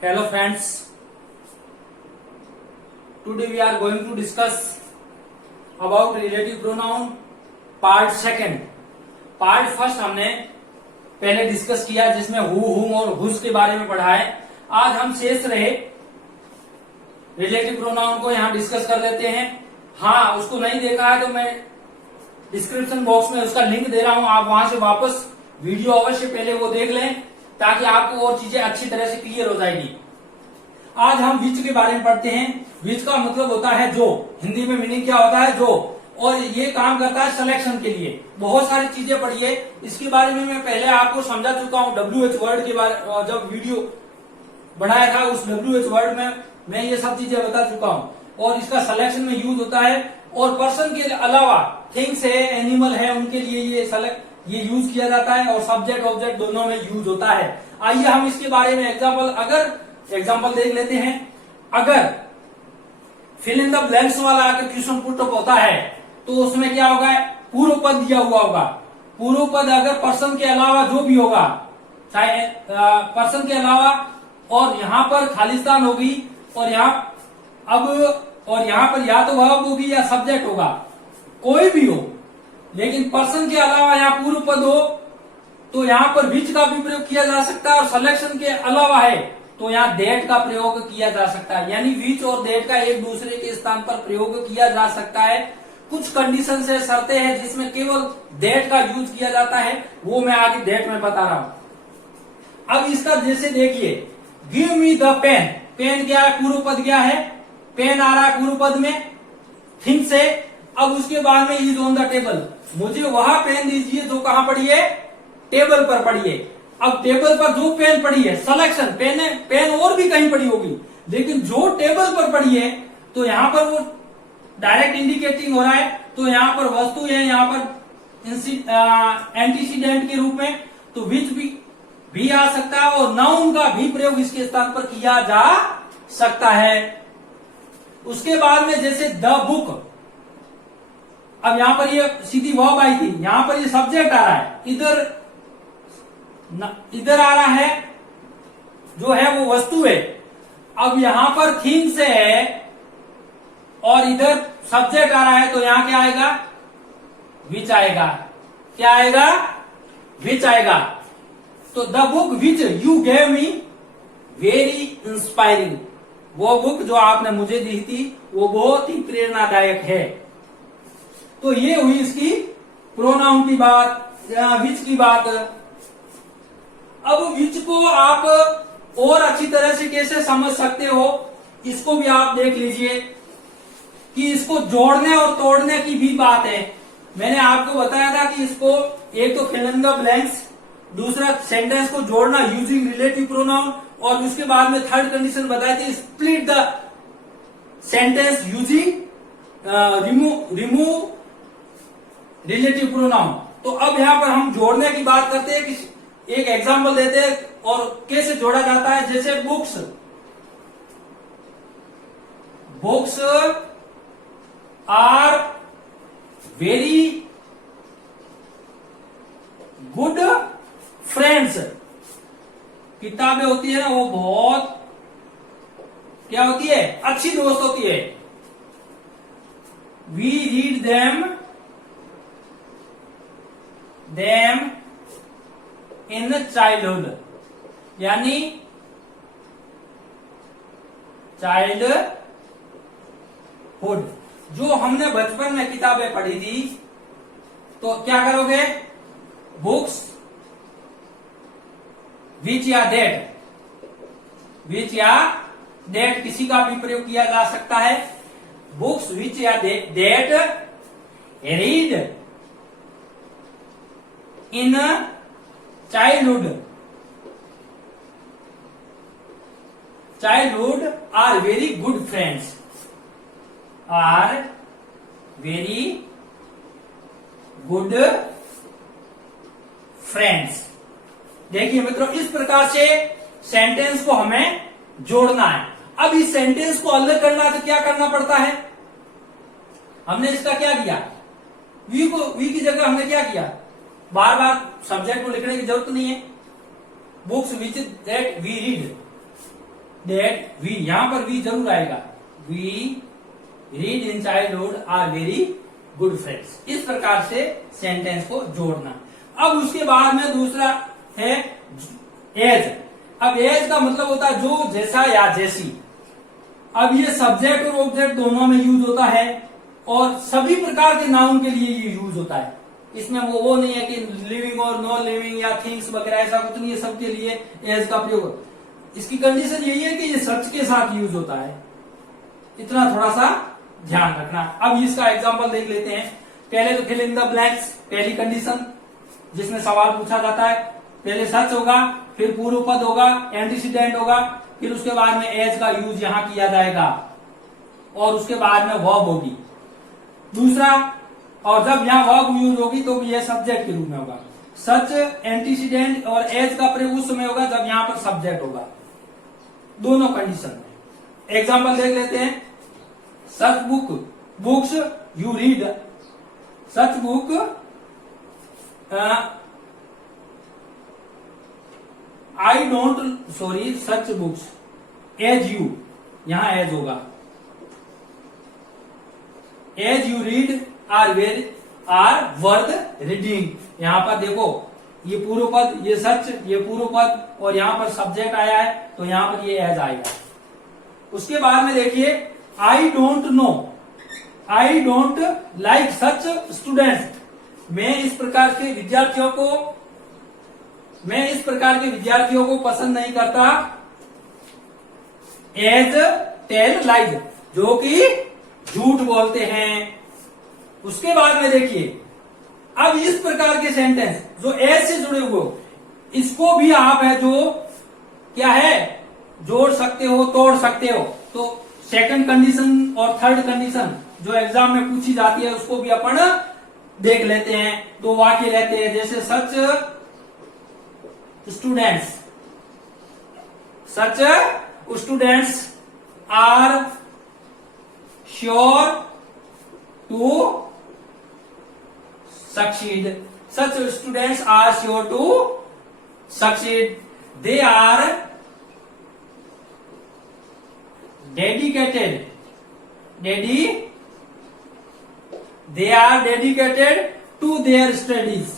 Hello friends, today we are going to discuss about relative pronoun part second. Part first हमने पहले discuss किया जिसमें who, हुम और हुस के बारे में पढ़ा है. आज हम शेष रहे रिलेटिव प्रोनाउन को यहाँ डिस्कस कर लेते हैं. हाँ, उसको नहीं देखा है तो मैं डिस्क्रिप्शन बॉक्स में उसका लिंक दे रहा हूँ, आप वहां से वापस वीडियो अवश्य पहले वो देख लें ताकि आपको और चीजें अच्छी तरह से क्लियर हो जाएगी. आज हम विच के बारे में पढ़ते हैं. विच का मतलब होता है जो, हिंदी में मीनिंग क्या होता है जो, और ये काम करता है सिलेक्शन के लिए. बहुत सारी चीजें पढ़ी है, इसके बारे में मैं पहले आपको समझा चुका हूँ. WH वर्ड के बारे जब वीडियो बनाया था उस WH वर्ड में मैं ये सब चीजें बता चुका हूँ. और इसका सिलेक्शन में यूज होता है और पर्सन के अलावा थिंग्स है, एनिमल है, उनके लिए ये यूज किया जाता है और सब्जेक्ट ऑब्जेक्ट दोनों में यूज होता है. आइए हम इसके बारे में एग्जाम्पल देख लेते हैं. अगर फिल इन द ब्लैंक्स वाला अगर क्वेश्चन पुट अप होता है तो उसमें क्या होगा, पूर्व पद दिया हुआ होगा. पूर्व पद अगर पर्सन के अलावा जो भी होगा, चाहे पर्सन के अलावा, और यहाँ पर खालिस्तान होगी और यहाँ पर या तो वर्ब होगी या सब्जेक्ट होगा, कोई भी हो. लेकिन पर्सन के अलावा यहाँ पूर्व पद हो तो यहाँ पर विच का भी प्रयोग किया जा सकता है, और सिलेक्शन के अलावा है तो यहाँ दैट का प्रयोग किया जा सकता है. यानी विच और दैट का एक दूसरे के स्थान पर प्रयोग किया जा सकता है. कुछ कंडीशन से शर्तें हैं जिसमें केवल दैट का यूज किया जाता है, वो मैं आगे दैट में बता रहा हूं. अब इसका जैसे देखिए, give me the pen. Pen क्या है, पूर्व पद क्या है, पेन आ रहा है पूर्व पद में थिंग से. अब उसके बाद में इज ऑन द टेबल, मुझे वह पेन दीजिए जो कहां पड़ी है, टेबल पर पड़ी है. अब टेबल पर जो पेन पड़ी है, सिलेक्शन पेन और भी कहीं पड़ी होगी, लेकिन जो टेबल पर पड़ी है तो यहां पर वो डायरेक्ट इंडिकेटिंग हो रहा है. तो यहाँ पर वस्तु है, यहाँ पर एंटीसीडेंट के रूप में, तो विच भी आ सकता है और नाउन का भी प्रयोग इसके स्थान पर किया जा सकता है. उसके बाद में जैसे द बुक, अब यहाँ पर ये सीधी वर्ब आई थी, यहाँ पर ये सब्जेक्ट आ रहा है, इधर आ रहा है जो है वो वस्तु है. अब यहां पर थिंग्स है और इधर सब्जेक्ट आ रहा है तो यहां क्या आएगा, विच आएगा. क्या आएगा, विच आएगा. तो the book which you gave me very inspiring, वो बुक जो आपने मुझे दी थी वो बहुत ही प्रेरणादायक है. तो ये हुई इसकी प्रोनाउन की बात, विच की बात. अब विच को आप और अच्छी तरह से कैसे समझ सकते हो, इसको भी आप देख लीजिए कि इसको जोड़ने और तोड़ने की भी बात है. मैंने आपको बताया था कि इसको एक तो फिल इन द ब्लैंक्स, दूसरा सेंटेंस को जोड़ना यूजिंग रिलेटिव प्रोनाउन, और उसके बाद में थर्ड कंडीशन बताई थी split the sentence using remove relative pronoun. तो अब यहां पर हम जोड़ने की बात करते हैं कि एक एग्जाम्पल देते हैं और कैसे जोड़ा जाता है. जैसे books are very good friends. किताबें होती है ना, वो बहुत क्या होती है, अच्छी दोस्त होती है. We read them in childhood, यानी चाइल्डहुड, जो हमने बचपन में किताबें पढ़ी थी. तो क्या करोगे, बुक्स विच या डेट किसी का भी प्रयोग किया जा सकता है. बुक्स विच या that read in childhood are very good friends, are very good friends. देखिए मित्रों, इस प्रकार से सेंटेंस को हमें जोड़ना है. अब इस सेंटेंस को अलग करना है तो क्या करना पड़ता है, हमने इसका क्या किया, वी की जगह हमने क्या किया, बार बार सब्जेक्ट को लिखने की जरूरत नहीं है. Books which that we read, that we, यहां पर वी जरूर आएगा, we read in childhood are very good friends. इस प्रकार से सेंटेंस को जोड़ना। अब उसके बाद में दूसरा है एज। अब एज का मतलब होता है जो, जैसा या जैसी। अब ये सब्जेक्ट और ऑब्जेक्ट दोनों में यूज होता है और सभी प्रकार के नाउन के लिए ये यूज होता है। इसमें वो नहीं है कि लिविंग और नॉन लिविंग या थिंग्स वगैरह, ऐसा कुछ नहीं है, सबके लिए एज का प्रयोग। इसकी कंडीशन यही है कि ये सच के साथ यूज होता है, इतना थोड़ा सा ध्यान रखना। अब इसका एग्जांपल देख लेते हैं। पहले तो फिल इन द ब्लैंक्स, पहली कंडीशन जिसमें सवाल पूछा जाता है, पहले सच होगा, फिर पूर्व पद होगा, एंटीसीडेंट होगा, फिर उसके बाद में एज का यूज यहां किया जाएगा और उसके बाद में वर्ब होगी दूसरा। और जब यहाँ वर्ब यूज होगी तो यह सब्जेक्ट के रूप में होगा। सच, एंटीसीडेंट और एज का प्रयोग उस समय होगा जब यहां पर सब्जेक्ट होगा, दोनों कंडीशन में। एग्जाम्पल देख लेते हैं। Such book, books you read, such book I don't, sorry, such books as you, यहां एज होगा, as you read are very are worth reading. यहां पर देखो ये पूर्व पद, ये सच, ये पूर्व पद और यहां पर सब्जेक्ट आया है तो यहां पर ये एज आएगा। उसके बाद में देखिए I don't know, I don't like such students, मैं इस प्रकार के विद्यार्थियों को पसंद नहीं करता। एज टेल लाइज, जो कि झूठ बोलते हैं। उसके बाद में देखिए अब इस प्रकार के सेंटेंस जो एज से जुड़े हुए हो, इसको भी आप है जो क्या है, जोड़ सकते हो, तोड़ सकते हो। तो सेकंड कंडीशन और थर्ड कंडीशन जो एग्जाम में पूछी जाती है उसको भी अपन देख लेते हैं। तो वाक्य लेते हैं, जैसे such students are sure to succeed, such students are sure to succeed, they are dedicated to their studies,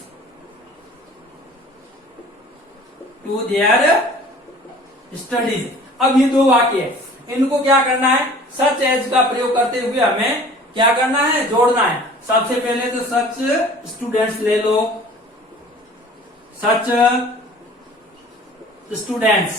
अब ये दो वाक्य है, इनको क्या करना है, सच एज का प्रयोग करते हुए हमें क्या करना है, जोड़ना है। सबसे पहले तो सच स्टूडेंट्स ले लो, such students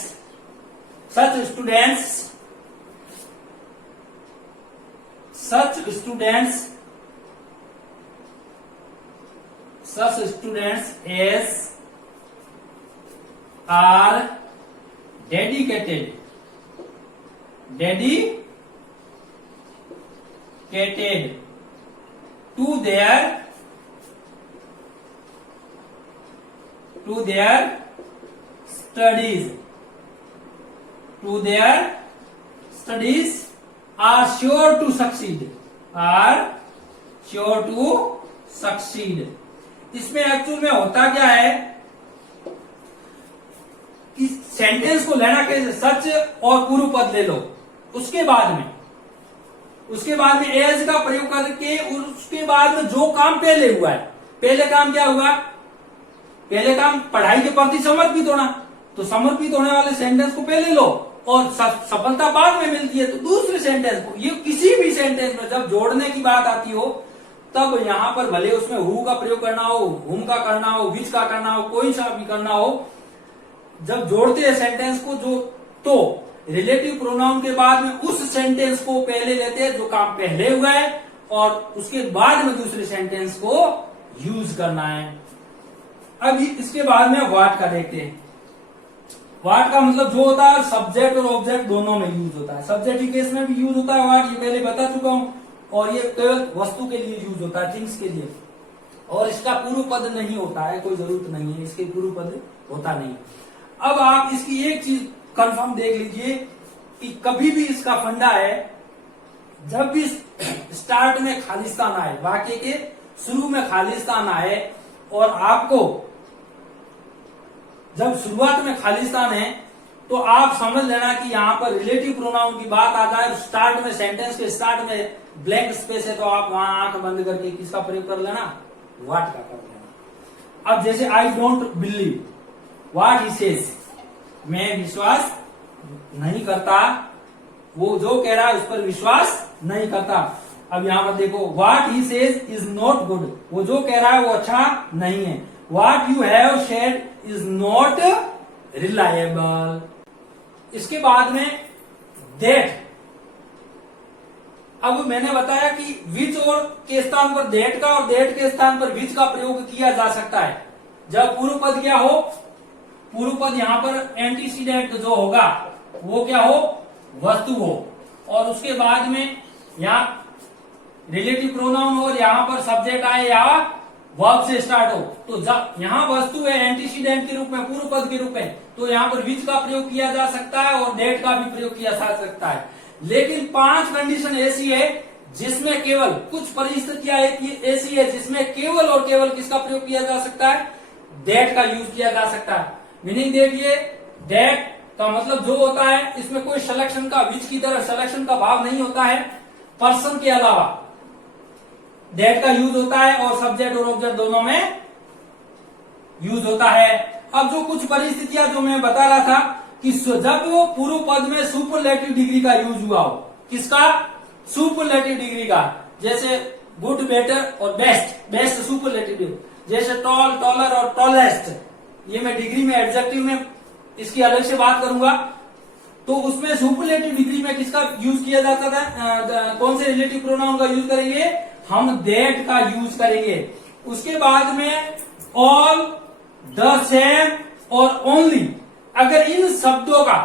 as are dedicated to their studies, are sure to succeed। इसमें एक्चुअल में होता क्या है कि सेंटेंस को लेना कैसे, सच और पूर्व पद ले लो, उसके बाद में एज का प्रयोग करके उसके बाद में जो काम पहले हुआ है, पहले काम क्या हुआ, पहले काम पढ़ाई के प्रति समर्पित होना, तो समर्पित होने वाले सेंटेंस को पहले लो और सफलता बाद में मिलती है तो दूसरे सेंटेंस को। ये किसी भी सेंटेंस में जब जोड़ने की बात आती हो तब यहां पर भले उसमें हु का प्रयोग करना हो, हुम का करना हो, विच का करना हो, कोई सा भी करना हो, जब जोड़ते हैं सेंटेंस को जो, तो रिलेटिव प्रोनाउन के बाद में उस सेंटेंस को पहले लेते हैं जो काम पहले हुआ है और उसके बाद में दूसरे सेंटेंस को यूज करना है। अब इसके बाद में व्हाट का देखते हैं। व्हाट का मतलब जो होता है सब्जेक्ट और ऑब्जेक्ट दोनों में यूज होता है। सब्जेक्ट के केस में भी यूज होता है व्हाट, ये पहले बता चुका हूं, और ये केवल वस्तु के लिए यूज होता है, थिंग्स के लिए, और इसका पूर्व पद नहीं होता है, कोई जरूरत नहीं है, इसके पूर्व पद होता नहीं। अब आप इसकी एक चीज कंफर्म देख लीजिए कि कभी भी इसका फंडा है, जब भी स्टार्ट में खालिस्तान आए, वाक्य के शुरू में खालिस्तान आए और आपको जब शुरुआत में खालिस्तान है तो आप समझ लेना कि यहाँ पर रिलेटिव प्रोनाउन की बात आ जाए, स्टार्ट में सेंटेंस के स्टार्ट में ब्लैंक स्पेस है तो आप वहां आंख बंद करके किसका प्रयोग कर लेना, व्हाट का कर लेना। अब जैसे I don't believe what he says, मैं विश्वास नहीं करता, वो जो कह रहा है उस पर विश्वास नहीं करता। अब यहां पर देखो what he says is not good, वो जो कह रहा है वो अच्छा नहीं है। What you have said is not reliable. इसके बाद में दैट, अब मैंने बताया कि विच और के स्थान पर दैट का और दैट के स्थान पर विच का प्रयोग किया जा सकता है जब पूर्व पद क्या हो, पूर्व पद यहां पर एंटीसीडेंट जो होगा वो क्या हो, वस्तु हो, और उसके बाद में यहां रिलेटिव प्रोनाउन हो और यहां पर सब्जेक्ट आए या वर्ब से स्टार्ट हो। तो जब यहां वस्तु है एंटीसीडेंट के रूप में, पूर्व पद के रूप में, तो यहां पर विच का प्रयोग किया जा सकता है और डेट का भी प्रयोग किया जा सकता है। लेकिन 5 कंडीशन ऐसी है जिसमें केवल कुछ परिस्थितियां ऐसी है जिसमें केवल और केवल किसका प्रयोग किया जा सकता है, डेट का यूज किया जा सकता है। मीनिंग देखिए, डेट का मतलब जो होता है इसमें कोई सिलेक्शन का, विच की तरह सिलेक्शन का भाव नहीं होता है। पर्सन के अलावा डेट का यूज होता है और सब्जेक्ट और ऑब्जेक्ट दोनों में यूज होता है। अब जो कुछ परिस्थितियां जो मैं बता रहा था कि जब वो पूर्व पद में सुपरलेटिव डिग्री का यूज हुआ हो, किसका, सुपरलेटिव डिग्री का, जैसे गुड, बेटर और बेस्ट, बेस्ट सुपरलेटिव, जैसे टॉल, टॉलर और टॉलेस्ट, ये मैं डिग्री में एडजेक्टिव में इसकी अलग से बात करूंगा। तो उसमें सुपरलेटिव डिग्री में किसका यूज किया जाता था, कौन से रिलेटिव प्रोनाउन का यूज करेंगे, हम दैट का यूज करेंगे। उसके बाद में ऑल, द सेम और ओनली, अगर इन शब्दों का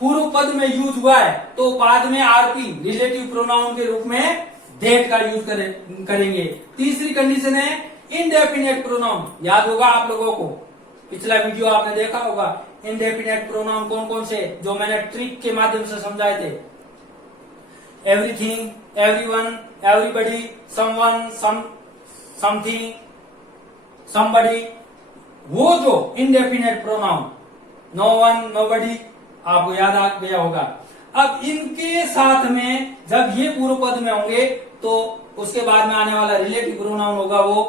पूर्व पद में यूज हुआ है तो बाद में आरपी रिलेटिव प्रोनाउन के रूप में दैट का यूज करेंगे। तीसरी कंडीशन है इनडेफिनेट प्रोनाउन। याद होगा आप लोगों को, पिछला वीडियो आपने देखा होगा, इनडेफिनेट प्रोनाउन कौन कौन से जो मैंने ट्रिक के माध्यम से समझाए थे, everything, everyone, everybody, someone, something, somebody, वो जो indefinite pronoun, no one, nobody, आपको याद आ गया होगा। अब इनके साथ में जब ये पूर्व पद में होंगे तो उसके बाद में आने वाला रिलेटिव प्रोनाउन होगा वो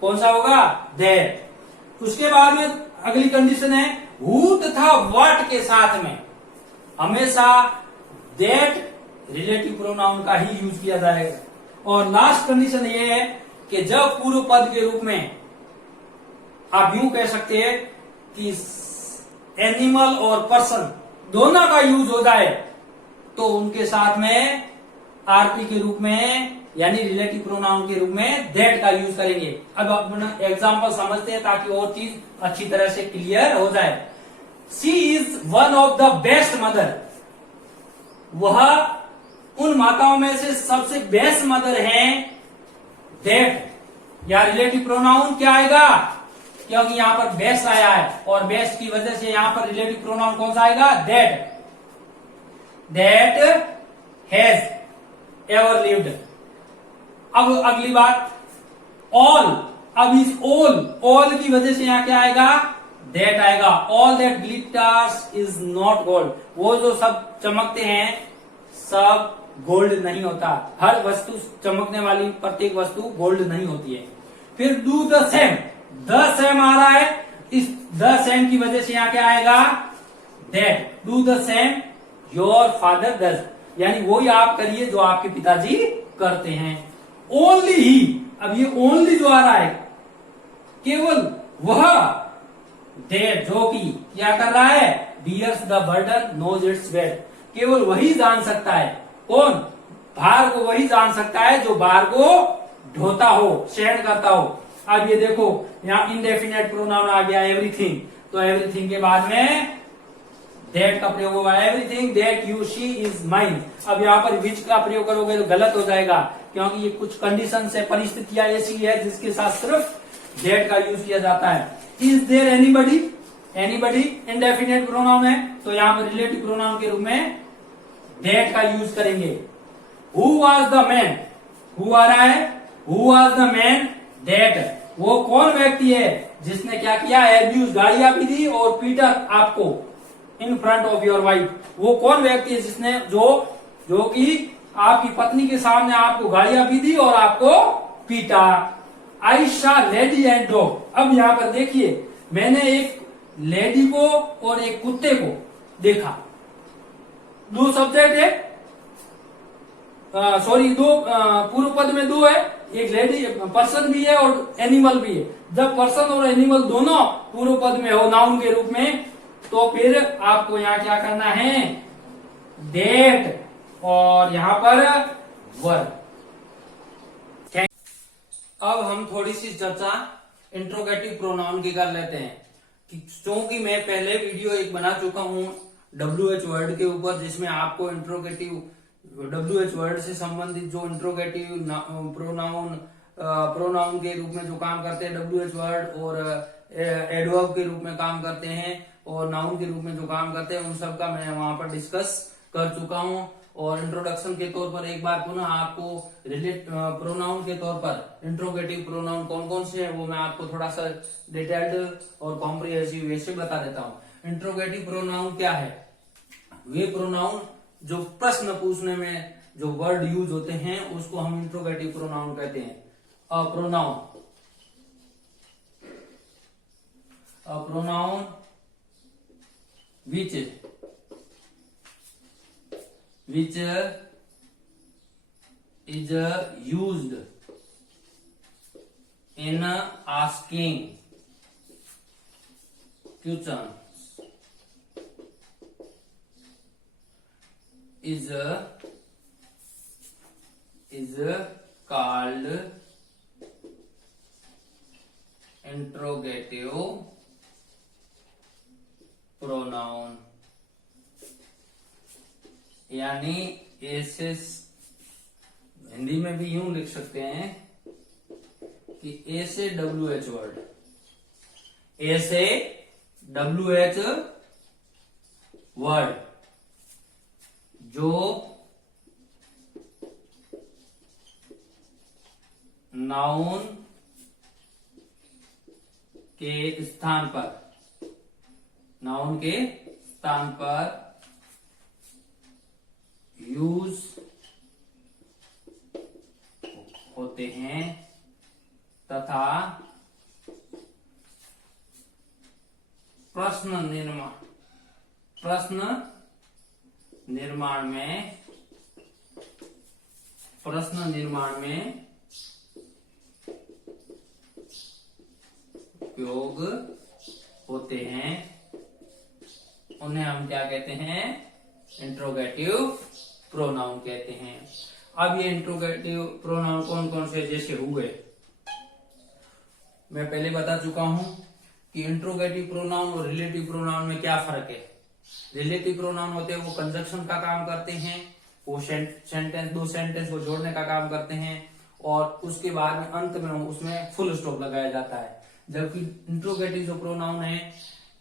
कौन सा होगा, दैट। उसके बाद में अगली कंडीशन है हु तथा व्हाट के साथ में हमेशा दैट रिलेटिव प्रोनाउन का ही यूज किया जाएगा। और लास्ट कंडीशन ये है कि जब पूर्व पद के रूप में आप यूं कह सकते हैं कि एनिमल और पर्सन दोनों का यूज हो जाए तो उनके साथ में आरपी के रूप में यानी रिलेटिव प्रोनाउन के रूप में दैट का यूज करेंगे। अब अपना एग्जांपल समझते हैं ताकि और चीज अच्छी तरह से क्लियर हो जाए। She is one of the best mother, वह उन माताओं में से सबसे बेस्ट मदर है। दैट या रिलेटिव प्रोनाउन क्या आएगा, क्योंकि यहां पर बेस्ट आया है और बेस्ट की वजह से यहां पर रिलेटिव प्रोनाउन कौन सा आएगा, that. That has ever lived. अब अगली बात ऑल, अब इस ऑल की वजह से यहां क्या आएगा, दैट आएगा। All that glitters is not gold, वो जो सब चमकते हैं सब गोल्ड नहीं होता। हर वस्तु चमकने वाली प्रत्येक वस्तु गोल्ड नहीं होती है। फिर do the same, the same आ रहा है, इस द सेम की वजह से यहां क्या आएगा, that. Do the same your father does, यानी वही आप करिए जो आपके पिताजी करते हैं। ओनली ही, अब ये ओनली जो आ रहा है केवल वह, दैट जो कि क्या कर रहा है, bears the burden knows its weight, केवल वही जान सकता है। कौन, भार को वही जान सकता है जो भार को ढोता हो, सहन करता हो। अब ये देखो यहाँ इनडेफिनेट प्रोनाउन आ गया एवरीथिंग, तो एवरीथिंग के बाद में दैट का प्रयोग होगा, everything that you she is mine. अब यहाँ पर विच का प्रयोग करोगे तो गलत हो जाएगा, क्योंकि ये कुछ कंडीशन है, परिस्थितियां ऐसी है जिसके साथ सिर्फ दैट का यूज किया जाता है। Is there anybody, anybody indefinite pronoun है तो यहाँ पर रिलेटिव प्रोनाउन के रूप में दैट का यूज करेंगे। Who was the man, who आ रहा है, who was the man that वो कौन व्यक्ति है जिसने क्या किया, एब्यूज, गालियां भी दी और पीटा आपको in front of your wife. वो कौन व्यक्ति है जिसने जो कि आपकी पत्नी के सामने आपको गालियां भी दी और आपको पीटा। आई शा लेडी एंड डॉग। अब यहां पर देखिए, मैंने एक लेडी को और एक कुत्ते को देखा। दो सब्जेक्ट है, सॉरी दो पूर्व पद में दो है, एक लेडी पर्सन भी है और एनिमल भी है। जब पर्सन और एनिमल दोनों पूर्व पद में हो नाउन के रूप में, तो फिर आपको यहाँ क्या करना है, डेट और यहां पर वर्ब। अब हम थोड़ी सी चर्चा इंट्रोगेटिव प्रोनाउन की कर लेते हैं, क्योंकि मैं पहले वीडियो एक बना चुका हूं WH वर्ड के ऊपर, जिसमें आपको इंट्रोगेटिव WH वर्ड से संबंधित जो इंट्रोगेटिव प्रोनाउन के रूप में जो काम करते हैं WH वर्ड, और एडवर्ब के रूप में काम करते हैं, और नाउन के रूप में जो काम करते हैं, उन सब का मैं वहां पर डिस्कस कर चुका हूं। और इंट्रोडक्शन के तौर पर एक बार पुनः आपको रिलेट प्रोनाउन के तौर पर इंट्रोगेटिव प्रोनाउन कौन कौन से हैं वो मैं आपको थोड़ा सा डिटेल्ड और कॉम्प्रिहेंसिव वे से बता देता हूं। इंट्रोगेटिव प्रोनाउन क्या है, वे प्रोनाउन जो प्रश्न पूछने में जो वर्ड यूज होते हैं उसको हम इंट्रोगेटिव प्रोनाउन कहते हैं। A pronoun which is used in asking questions is called interrogative pronoun. यानी ऐसे हिंदी में भी यूं लिख सकते हैं कि ऐसे WH वर्ड, ऐसे WH वर्ड जो नाउन के स्थान पर यूज होते हैं तथा प्रश्न निर्माण में उपयोग होते हैं, उन्हें हम क्या कहते हैं, इंट्रोगेटिव प्रोनाउन कहते हैं। अब ये इंट्रोगेटिव प्रोनाउन कौन कौन से जैसे हुए, मैं पहले बता चुका हूं कि इंट्रोगेटिव प्रोनाउन और रिलेटिव प्रोनाउन में क्या फर्क है। रिलेटिव प्रोनाउन होते हैं वो कंजक्शन का काम करते हैं, वो दो सेंटेंस को जोड़ने का काम करते हैं, और उसके बाद में अंत में उसमें फुल स्टॉप लगाया जाता है। जबकि इंट्रोगेटिव जो प्रोनाउन है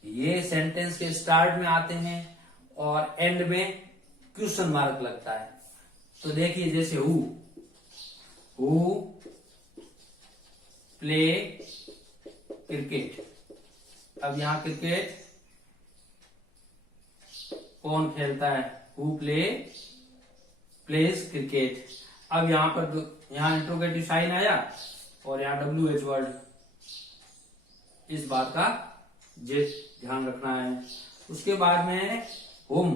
ये सेंटेंस के स्टार्ट में आते हैं और एंड में क्वेश्चन मार्क लगता है। तो देखिए जैसे हु प्ले क्रिकेट। अब यहां क्रिकेट कौन खेलता है, हु प्लेज क्रिकेट। अब यहां पर यहां इंट्रोगेटिव साइन आया और यहां WH वर्ड, इस बात का ध्यान रखना है। उसके बाद में होम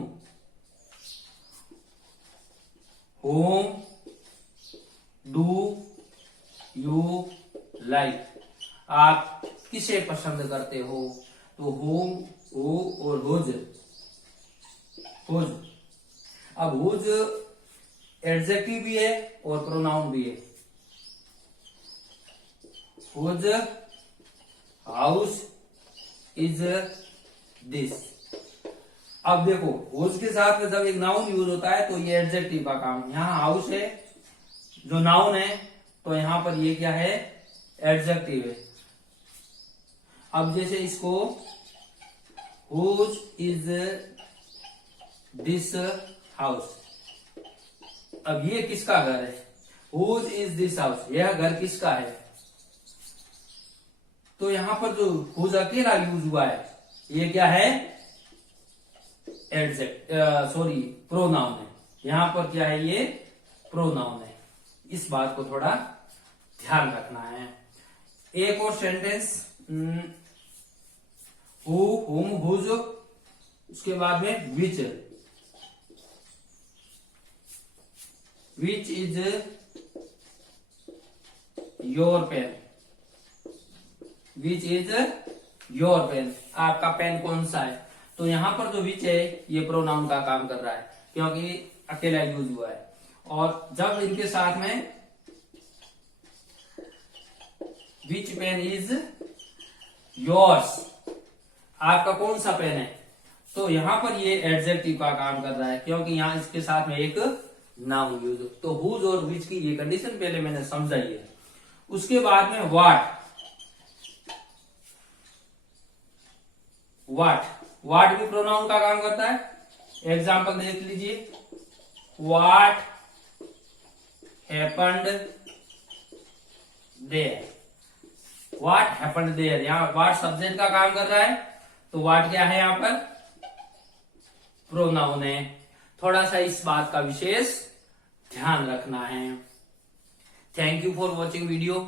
डू यू लाइक, आप किसे पसंद करते हो, तो होम हो और हुज। अब हुज एडजेक्टिव भी है और प्रोनाउन भी है। Whose house is this. अब देखो हुज के साथ में जब एक नाउन यूज होता है तो ये एडजेक्टिव का काम, यहाँ हाउस है जो नाउन है तो यहां पर ये क्या है, एडजेक्टिव है। अब जैसे इसको हुज इज दिस हाउस, अब ये किसका घर है, हुज इज दिस हाउस, यह घर किसका है, तो यहां पर जो हुज अकेला यूज हुआ है ये क्या है, एडजेक्ट सॉरी प्रोनाउन है। यहां पर क्या है, ये प्रोनाउन है। इस बात को थोड़ा ध्यान रखना है। एक और सेंटेंस, हु, हुम, हुज, उसके बाद में which is your pen, which is your pen, आपका पेन कौन सा है। तो यहां पर जो विच है ये प्रोनाउन का काम कर रहा है क्योंकि अकेला यूज हुआ है। और जब इनके साथ में विच पेन इज योर्स, आपका कौन सा पेन है, तो यहां पर ये एडजेक्टिव का काम कर रहा है क्योंकि यहां इसके साथ में एक नाउन यूज। तो हुज और विच की ये कंडीशन पहले मैंने समझाई है। उसके बाद में वाट भी प्रोनाउन का काम करता है। एग्जाम्पल देख लीजिए, what happened there, what happened there, यहां वाट सब्जेक्ट का काम कर रहा है तो वाट क्या है, यहां पर प्रोनाउन है। थोड़ा सा इस बात का विशेष ध्यान रखना है। Thank you for watching video.